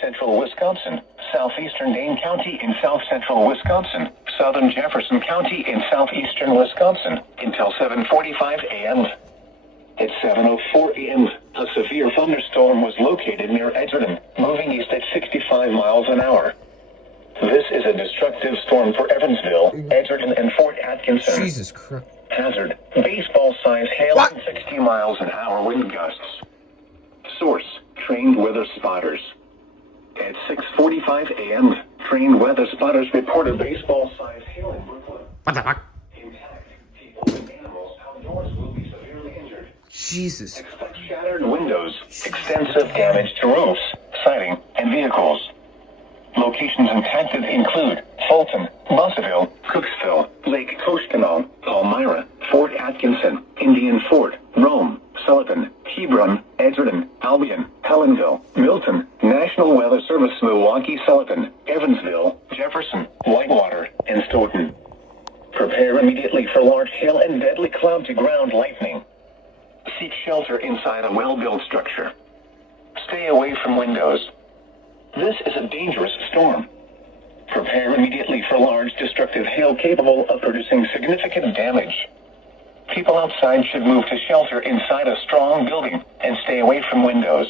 central Wisconsin, southeastern Dane County in south central Wisconsin, southern Jefferson County in southeastern Wisconsin, until 7:45 a.m. At 7:04 a.m., a severe thunderstorm was located near Edgerton, moving east at 65 miles an hour. This is a destructive storm for Evansville, Edgerton, and Fort Atkinson. Jesus Christ. Hazard: baseball-size hail and 60 miles an hour wind gusts. Source: trained weather spotters. At 6:45 a.m., trained weather spotters reported baseball-size hail in Brooklyn. What the fuck? Intact, people and animals outdoors will be severely injured. Jesus. Expect shattered windows, extensive damage to roofs, siding, and vehicles. Locations impacted include Fulton, Bussville, Cooksville, Lake Koshkonong, Palmyra, Fort Atkinson, Indian Fort, Rome, Sullivan, Hebron, Edgerton, Albion, Helenville, Milton, National Weather Service, Milwaukee, Sullivan, Evansville, Jefferson, Whitewater, and Stoughton. Prepare immediately for large hail and deadly cloud-to-ground lightning. Seek shelter inside a well-built structure. Stay away from windows. This is a dangerous storm. Prepare immediately for large destructive hail capable of producing significant damage. People outside should move to shelter inside a strong building and stay away from windows.